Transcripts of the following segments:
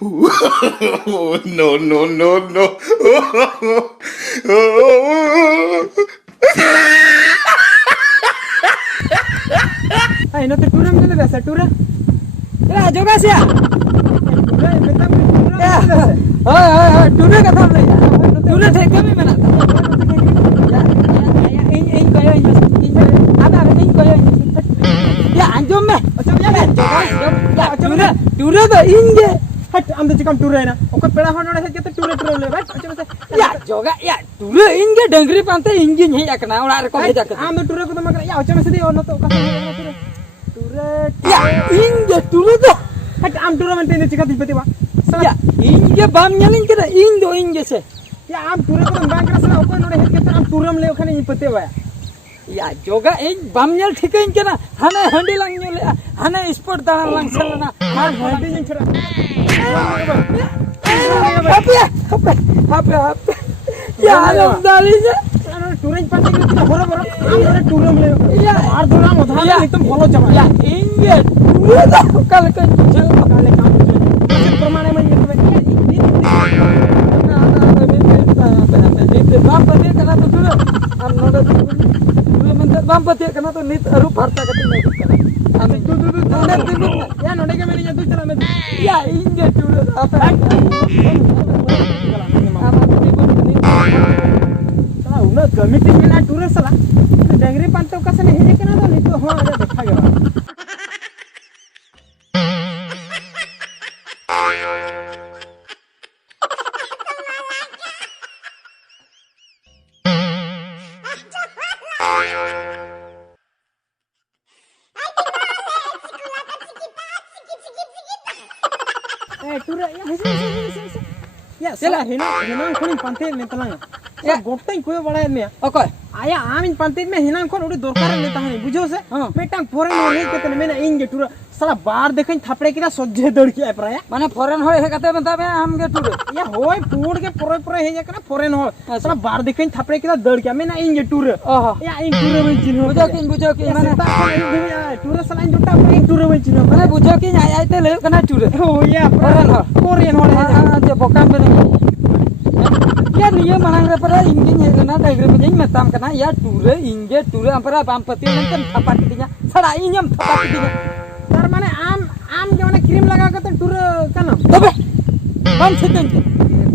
No, no, no, no. Ay, no te turam dulu dah, satura. Ya, juga sih ya. Tura kata apa ya? Tura saya kami mana? Ya, ini kaya ini. Ada ini kaya ini. Ya, anjom meh. Macam ya, ya, tura tu ini. Hat, ambil cikam tura na. Oke, pernah hono dah kita tura le, right? Macam macam. Ya, juga ya, tura ini dengri pantai ini ni ya kena orang rekod aja. Ambil tura tu makan. Ya, macam macam dia ono tu. Tura. Ya, ini tura tu. Hat, am tura mantai ni cikam tiba-tiba. Ya, ini bam nyalin kita Indo ini se. Ya, am tura ko bang kena sana oke nore het kita am turam le okhane ipete wa. Ya, juga ini bam nyal thikain kena hana handi lang nyole hana sport dalan lang salana. Har handi ni chara. Apa. Ya, alam dalinya. Turin pante kita hora hora am nore turam le. Ya, ar turam odhala ekdom bholo jama. Ya, ini tura kal kan jel kale kam. प्रमाणे में ये बामपति करना तो दूर हम नोड़ा दूर में बामपति करना तो नित अरु भारत का तो नहीं करना हम दूर या नोड़े के मैंने ये दूर चला में या इंगे दूर आप साला उन्हें कमिटी में ना दूर साला डंगरी पांतो का से नहीं है कि ना तो नहीं तो हाँ आजा देखा गया Tura ya sela hinang khoni pante ne talanga ya gotain koy bada ne okay aya amin pante me hinang khon odi dorkar ne tahani bujho se metang foreign hor he ketne mena inge tura sala bar dekhain thapre kira sojje dad ki apraya mane foreign hor he kate banta me am ge tura ya hoy food ke pore he jakana foreign hor sala bar dekhain thapre kira dad ki mena inge tura ya in tura me jinho bujho ki mane ta tura sala in jota in tura me jinho mane bujho ki ai te le kana tura oh ya foreign hor je bokam bene ya niya manang re para ingin ye kana dagre me jeng metam kana ya tura tura ampara bampati nenten thapak kidinya sada inyam thapak kidinya tar mane am je mane cream laga ke tura kana tobe bam cheten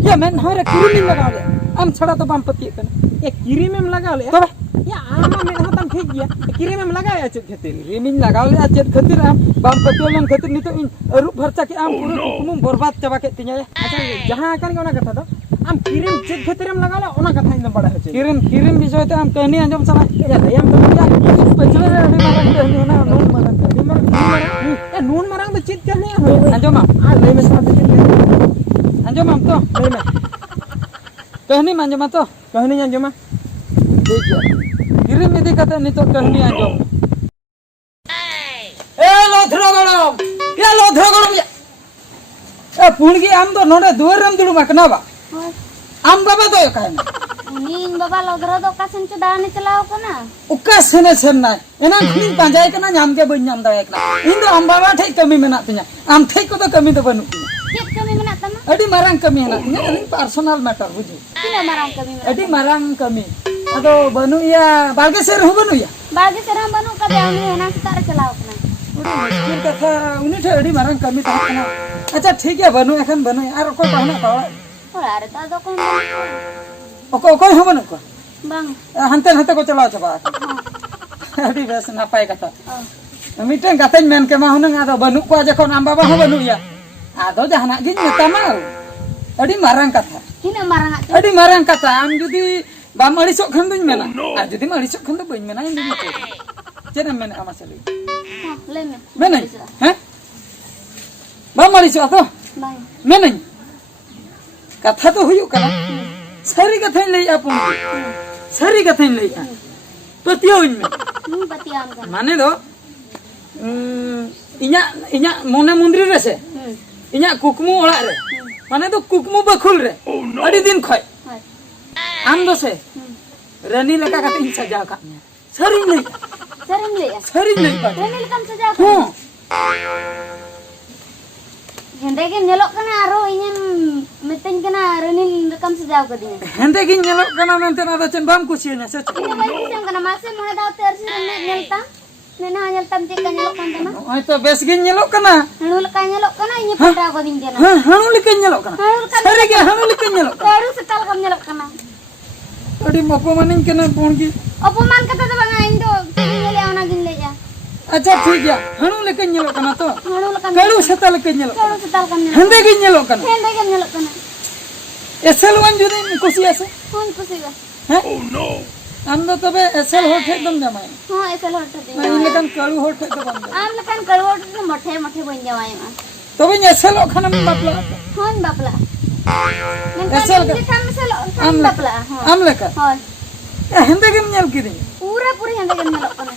ya men hore cream laga le am chada to bampati kana ye cream em laga le tobe ya am men hatam thik gya cream em laga ya chet khatir cream laga le chet khatir am bampati lang khatir nito in rup bharcha ki am pura kumum borbad chaba ke tinya acha jahan kan ona katha to am kirim chet khatir em laga le ona katha indam bada hoche kirim bisoy te am kahni anjom sana ya dayam to ya pachle re ani marang kahni ona non marang kahni marang ya non marang to chet kahni anjom am le me sana chet anjom am to le me kahni anjom to kahni anjom ठीक है किरिम इदी कते नितो कहनी आजम ए लोथरो गड़म ए पुणगी आम तो नोडे दुवरम दुडु मकना बा आम बाबा तो कायना इन बाबा लोधरो तो कासन च दाने चलाओ कना उका सेने सेना एना खुनी पांजाय कना नाम के बन नाम दाय कना इन तो आम बाबा ठे कमी मेना तिया आम ठे को तो कमी तो बनु चेत कमी मेना तमा अडी मारंग कमी ना तिया पर्सनल मैटर बुझी किना मारंग कमी अडी मारंग कमी अदो बनु या बागे सेर हो बनु या बागे सेर हम बनु कबे हम एना सितार चलाओ कना मुश्किल कथा उनी ठे अडी मारंग कमी ता कना अच्छा ठीक है बनु एखन बनु आर को पाहना पावा अरे ता तो कोन ओको हो बनु को बांग हंते को चलाओ चबा अडी बेस नापाय कथा मिटन कतेन मेन के मा हुनंग आदो बनु को जखन आम बाबा हो बनु या आदो जहाना गिन मेतामा अडी मारंग कथा किना मारंग अडी मारंग कथा आम जुदी बाम अड़िसो खन दुñ मेना आ जदि अड़िसो खन तो बइन मेना इन चेना मेना आमा चली ले में मेना हैं बाम अड़िसो तो बांग मेना कथा तो हुयु कना सारी कथा लई आपन सारी कथा लई पतियो इन में बतियाम कना माने दो इnya मोने मुंद्री रे से इnya कुकमु ओळा रे माने तो कुकमु बखुल रे अड़ी दिन खय आम दो से रानी लगा कते इन सजा का सरिन ले रानी लकम सजा को हेंदे के नेलो कना आरो ᱢᱤᱛᱟᱹᱧ ᱠᱟᱱᱟ ᱨᱟᱱᱤ ᱞᱮᱠᱟᱢ ᱥᱟᱡᱟᱣ ᱠᱟᱫᱤᱧᱟ हेंदे गिनᱧᱮᱞᱚᱜ ᱠᱟᱱᱟ ᱢᱮᱱᱛᱮ ᱟᱫᱚ ᱪᱮᱫ ᱵᱟᱢ ᱠᱩᱥᱤᱭᱟᱹᱧᱟ ᱥᱮ ᱪᱮᱫ? ᱤᱧ ᱵᱟᱹᱧ ᱠᱩᱥᱤᱭᱟᱢ ᱠᱟᱱᱟ ᱢᱟᱥᱮ ᱢᱚᱬᱮ ᱫᱷᱟᱣ ᱛᱮ ᱟᱨᱥᱤ ᱨᱮ ᱧᱮᱞ ᱛᱟᱢ ᱢᱮᱱᱟ ᱧᱮᱞ ᱛᱟᱢ ᱪᱮᱫ ᱞᱮᱠᱟ ᱧᱮᱞᱚᱜ ᱠᱟᱱ ᱛᱟᱢᱟ ᱱᱚᱜᱼᱚᱭ ᱛᱚ ᱵᱮᱥ ᱜᱤᱧ ᱧᱮᱞᱚᱜ ᱠᱟᱱᱟ ᱦᱟᱹᱬᱩ ᱞᱮᱠᱟ ᱧᱮᱞᱚᱜ ᱠᱟᱱᱟ ᱤᱧ ᱯᱚᱴᱟᱣ ᱠᱟᱫᱤᱧ ᱠᱟᱱᱟ ᱦᱮᱸ ᱦᱟᱹᱬᱩ ᱞᱮᱠᱟᱧ ᱧᱮᱞᱚᱜ ᱠᱟᱱᱟ ᱦᱟᱹᱬᱩ ᱞᱮᱠᱟ ᱥᱟᱹᱨᱤᱜᱮ ᱦᱟᱹᱬᱩ ᱞᱮᱠᱟᱧ ᱧᱮᱞᱚᱜ ᱠᱟᱱᱟ ᱦᱟᱹᱬᱩ ᱥᱮᱛᱟ ᱞᱮᱠᱟᱢ ᱧᱮᱞᱚᱜ ᱠᱟᱱᱟ ᱟᱹᱰᱤ ᱢᱚᱯᱚᱢᱟᱱᱤᱧ ᱠᱟᱱᱟ ᱯᱩᱸᱰ ᱜᱮ ᱚᱯᱚᱢᱟᱱ ᱠᱟᱛᱷᱟ ᱫᱚ ᱵᱟᱝᱟ ᱤᱧ ᱫᱚ ᱪᱮᱫ ᱤᱧ ᱧᱮᱞᱮᱜᱼᱟ ᱚᱱᱟᱜᱤᱧ ᱞᱟᱹᱭᱮᱜᱼᱟ ᱟᱪᱪᱷᱟ ᱴᱷᱤक ᱜᱮᱭᱟ ᱦᱟᱹᱬᱩ ᱞᱮᱠᱟᱧ ᱧᱮᱞᱚᱜ ᱠᱟᱱᱟ ᱛᱚ ᱦᱟᱹᱬᱩ ᱞᱮᱠᱟᱢ ᱠᱟᱹᱲᱩ ᱥᱮᱛᱟ ᱞᱮᱠᱟᱧ ᱧᱮᱞᱚᱜ ᱠᱟᱱᱟ ᱦᱟᱹᱬᱩ ᱥᱮᱛᱟ ᱞᱮᱠᱟᱢ ᱧᱮᱞᱚᱜ हेंदे ᱜᱤᱧ ᱧᱮᱞᱚᱜ ᱠᱟᱱᱟ ᱦᱮᱸᱫᱮ ᱜᱮᱢ ᱧᱮᱞᱚᱜ ᱠᱟᱱᱟ एसएल-1 जुदीम कुसिया से ᱦᱚᱸᱧ ᱠᱩᱥᱤᱭᱟᱜᱼᱟ हैं ओह नो आम दो तबे एसएल होट ठेक दम जमाय ᱦᱚᱸ एसएल ᱦᱚᱲ ᱴᱷᱮᱡ मैं इन लेकन कड़ू होट ठेक दो बम ᱟᱢ ᱞᱮᱠᱟᱱ ᱠᱟᱲᱣᱟ ᱴᱷᱮᱡ ᱢᱚᱴᱷᱮ ᱢᱚᱴᱷे ᱵᱟᱹᱧ ᱡᱟᱶᱟᱭᱚᱜᱼᱟ तबे एसएल खाना में बापला ᱦᱚᱸᱧ ᱵᱟᱯᱞᱟᱜᱼᱟ एसएल ᱢᱮᱱᱠᱷᱟᱱ ᱞᱮᱠᱷᱟᱱ ᱢᱮᱥᱮᱞ आम ᱵᱟᱯᱞᱟᱜᱼᱟ ᱦᱚᱸ आम लेका ᱦᱳᱭ हेंदे गेम नेल किदी पूरा पूरी हेंदे गेम ᱧᱮᱞᱚᱜ ᱠᱟᱱᱟ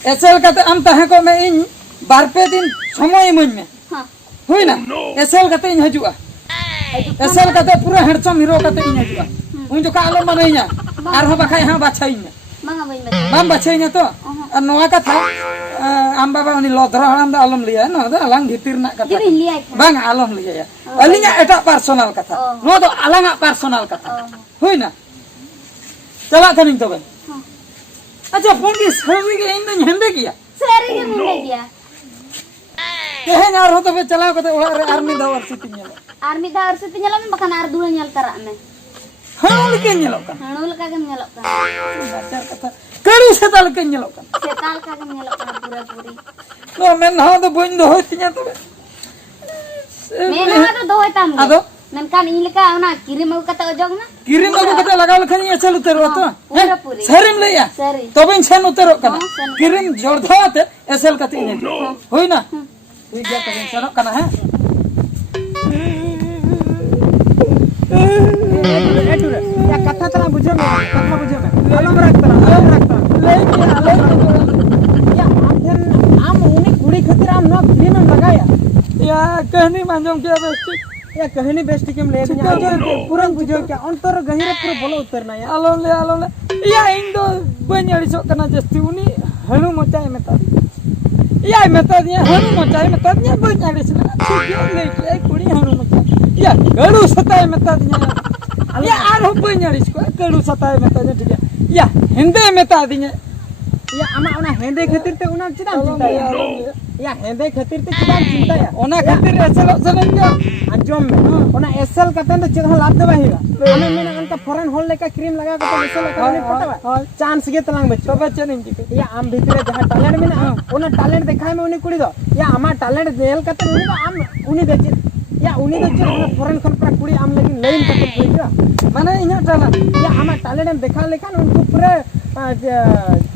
एसएल काते आम ताहे को मैं इन बार पे दिन समय इमन में हाँ हुई ना एसएल काते इन हजुआ एसएल काते पूरा हैंडसम हीरो काते इन हजुआ उन जो का आलम बनैया आर हो बखाय हां बाछाइना bangga bayin baca बाम बाछाइना तो और नोआ कथा आम बाबा उनी लोधरा हराम दा आलम लिया ना दा आलांग भीतर ना कथा jadi lihat बांग आलम लिया या अलिंगा एटा पर्सनल कथा नो तो आलांगा पर्सनल कथा हुई ना चला कनिंग तो बे अच्छा फोन की सर्वी के इन दिन हेंदे किया sehari dia muda dia तेहेन आर हो तो बे चला कते ओड़ा रे आर्मी दा वर city नेलो army dah harus itu nyala makan air dulu nyal tarak me हां लेके नेलो का hanul kagak nyalok kan बाजार कथा करू सेता लेके नेलो का setal kagak nyalok kan pura puri तो मैं ना तो बइन दो होतिnya तो mena tuh doa tam Ado? menkan ini leka ona kirim aku kata ojong na किरिम बाबू कते लगा लखन ये चल उतरो तो पूरा पूरी सरिम ले या seri तो बिन छन उतरो कना हाँ, सन किरिम जोरदात एसएल कते ने होई ना ठीक है तो चलो कना है या कथा तरा बुझो में कथा बुझो में आलम रखता या आधन आम उनी कुड़ी खातिर आम ना फिल्म में लगाया या कहनी मांजम के बेस्टी या कहानी बेस्ट टीम ले पूरा बुझो क्या अंतर गहिरे पूरा बोलो उतरना या आलो ले या इन दो बन अड़िसो कना जस्ती उनी हणु मचाई मेता या मेता दिया हणु मचाई मेता दिया बन अड़िस ठीक है ले के कुड़ी हणु मचाई या गड़ू सताई मेता दिया या आर हो बन अड़िस को गड़ू सताई मेता दिया ठीक है या हिंदे मेता दिया या आमा ओना हेंदे खातिर ते उना चिदाम चिंता या हेंदे खातिर ते चिदाम चिंता या ओना खातिर एसएल सलन के अंजम में ओना एसएल कते न चिदा लाभ दे बाहिरा हमें मेना उनका फॉरेन होल लेका क्रीम लगा के तो एसएल लगा ने पटवा चांस के तलांग बच्चो तो बच्चे नहीं जी या आम भीतरे जहां टैलेंट में ना ओना टैलेंट दिखाए में उनी कुड़ी दो या आमा टैलेंट देल कते उनी तो आम उनी दे या उनी दो चिदा फॉरेन खन पर कुड़ी आम लेकिन लाइन कते कुड़ी जो माने इना टाला या आमा टैलेंट में दिखा लेखान उनको पूरे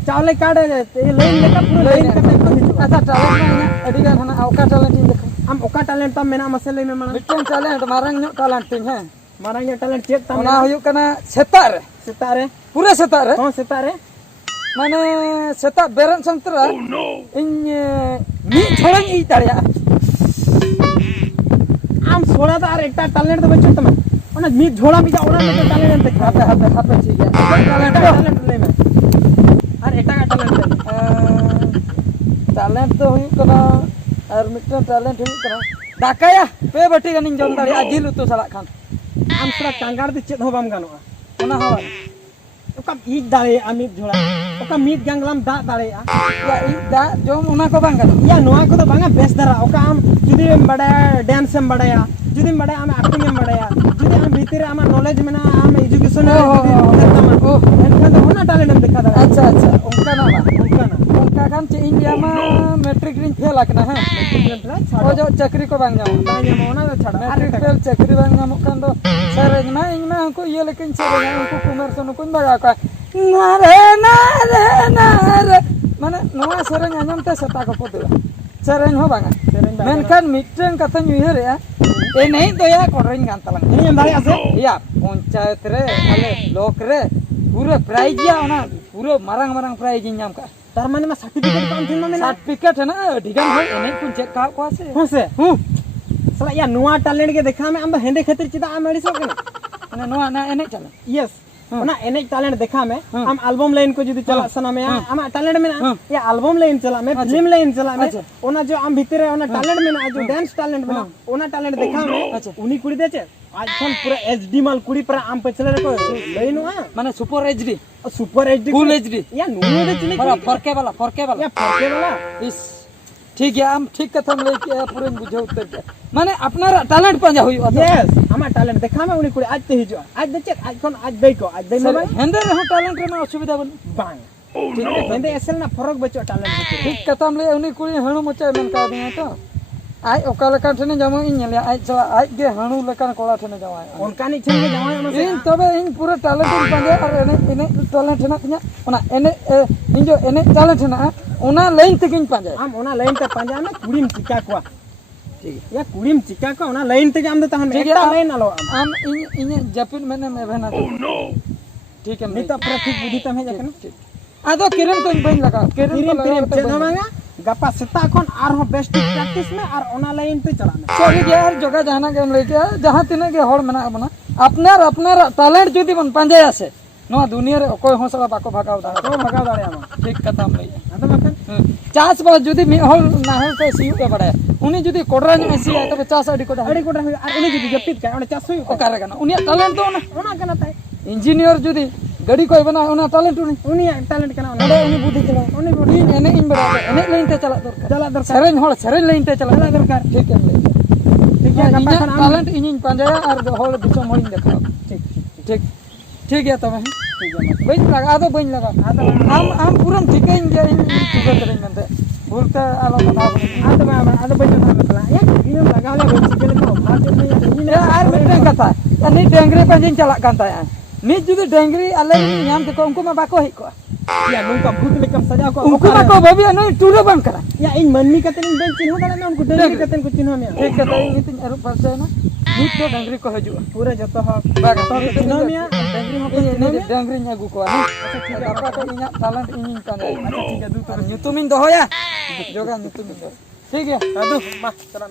चावले काट ये लाइन लेका पूरा लाइन कते को हिजो अच्छा टाला ना अड़ी गान हना औका टाला दिन देखो आम ओका टैलेंट तम मेना मसले में माना mitten talent Marang no talent तिन है मारा ये टैलेंट चेक तम ओना हुयु कना सेतार सितारे पूरे सेतार हां सितारे माने सेता बेरन संतरा इन मी छोड़न ई तारिया आम सोड़ा तो अरे एकटा टैलेंट तो बच्चो तम ओना मी झोड़ा भी जा ओना में टैलेंट देखा हापे ठीक है टैलेंट ले में अरे एकटा का टैलेंट टैलेंट तो हुयु कना और मिटन टैलेंट हुयु कना दाकाया पे बटी गनिन जम दारिया जिल उतो सला खान आम थोड़ा कांगाड़ दे चेत हो बाम गानोआ ओना हवा ओका ई दाले अमित झोड़ा ओका मीत गंगलाम दा दाले या ई दा जम ओना को बांगा या नोआ को तो बांगा बेस दरा ओका आम जुदी बड़ा डांस में बड़ाया जुदी बड़ा आम एक्टिंग में बड़ाया जुदी आम भीतर आम नॉलेज में ना आम एजुकेशन में एनका तो होना टैलेंट हम दिखा दरा अच्छा अच्छा उनका ना उनका ना उनका काम चे इंडिया में मैट्रिक रिंग फेल आकना है ओ जो चक्री को बांग जाओ बांगा मोना तो छड़ा मैट्रिक फेल चक्री बांग जाओ कान दो सरेज में इन में हमको ये लेकिन सरेज हमको कुमार सोनु कुन बगा का नारे माने नोआ सरेज आंजम ते सता को पदुआ सरेज हो बांगा मेनखान मिटन कथा न्यूयर या ए नहीं तो या कोरेन गान तलंग ini yang dari ase या पंचायत रे अले लोक रे पूरे प्राइज या ना पूरे मारंग प्राइज नाम का तार माने मा सर्टिफिकेट काम थी में सर्टिफिकेट है ना ढिगन हो एने कुन चेक का को से हो से साला या नुआ टैलेंट के देखा में हम हेंदे खातिर चिदा आ मेडिसो केना ना नो ना एने चल यस ओना एनेज टैलेंट देखा में आम एल्बम लाइन को जुदी चला सना में आम टैलेंट में या एल्बम लाइन चला में फिल्म लाइन चला में ओना जो आम भीतर ओना टैलेंट में जो डांस टैलेंट में ओना टैलेंट देखा में उनी कुड़ी देचे आज फोन पूरा एचडी माल कुड़ी पर आम पछले रे को लाइन माने सुपर एचडी फुल एचडी या नुनो दे चिले बड़ा फरके वाला या फरके वाला इस ठीक है हम ठीक कथा में लेके पूरे बुझे उत्तर के माने अपना टैलेंट पंजा हुई यस हमार टैलेंट देखा में उनी कुड़ी आज ते हिजो आज देचे आज कोन आज दे को आज दे में भाई हेंदे रे टैलेंट रे असुविधा बन बांग ठीक है हेंदे एसल ना फरक बचो टैलेंट ठीक कथा में ले उनी कुड़ी हणु मचा मन का दिया तो आई ओका लेका ठने जामो इन नेले आई चला आई गे हणु लेका कोड़ा ठने जावाय उनका नी छन के जावाय ओना इन तबे इन पूरा टैलेंट पंजा और एने टैलेंट ना कन्या ओना एने इन जो एने टैलेंट ना ओना लाइन तक इन पंजा आम ओना लाइन ते पंजा में कुड़ीम चिका को ठीक या कुड़ीम चिका को ओना लाइन ते आम दे तहन एकटा लाइन आलो आम इन जपिन मैंने में बहना ठीक है नहीं तो प्रतीक बुद्धि तमे जकन आदो किरण को बइन लगा किरण को लगा गपा सेता कोन आर हो बेस्ट प्रैक्टिस में और ओना लाइन पे चला में सॉरी यार जगह जहाना के लेके जहां तिने के हड़ मना बना अपना टैलेंट जदी बन पंजाया से नो दुनिया रे कोई हौसला बाको भागाव दा तो भगाव दाड़े आमा ठीक कथा में अदम मकन चास बा जदी मी हल ना हल तो सियु के बड़े उनी जदी कोडरा ने ऐसी है तो चास अडी कोडा और उनी जदी जपित का ओने चास हुई ओ करे कना उनी टैलेंट तो ना ओना कना ताई इंजीनियर जदी गाड़ी कोई बना उना टैलेंट उनी टैलेंट कना ओने उनी बुद्धि चला उनी बुद्धि एने इन बड़ा एने लाइन ते चला दरकार सेरेन हल सेरेन लाइन ते चला दरकार ठीक है ठीक है टैलेंट इन पंजाया और हल दिसम हल देखा ठीक ठीक है तब बइन लगा आदो बइन लगा आम पूरा ठीक है इंडिया इन तुगर करें मनते बोलते आलो कथा आदो बइन ना या इन लगा ले बइन सिकले को मार्केट में या आर मिटन कथा अनि डेंगरी पंजिन चला कांता है नी जुदी डेंगरी अले नाम को उनको में बाको है को या नुका भूत लेकम सजा को उनको बाको भाभी न टूरे बन करा या इन मनमी कतन बेन चिन्ह दाले ना उनको डेंगरी कतन को चिन्ह में ठीक कथा इन तिन अरु पास है ना नी तो डेंगरी को हजू पूरे जतो हो बागा तो चिन्ह में डेंगरी हो इन डेंगरी न्यागु को है अच्छा ठीक है apa ko inya talent inin kan अच्छा ठीक है दू तो nyutumin doho ya joga nyutumin doho ठीक है aduh mah चला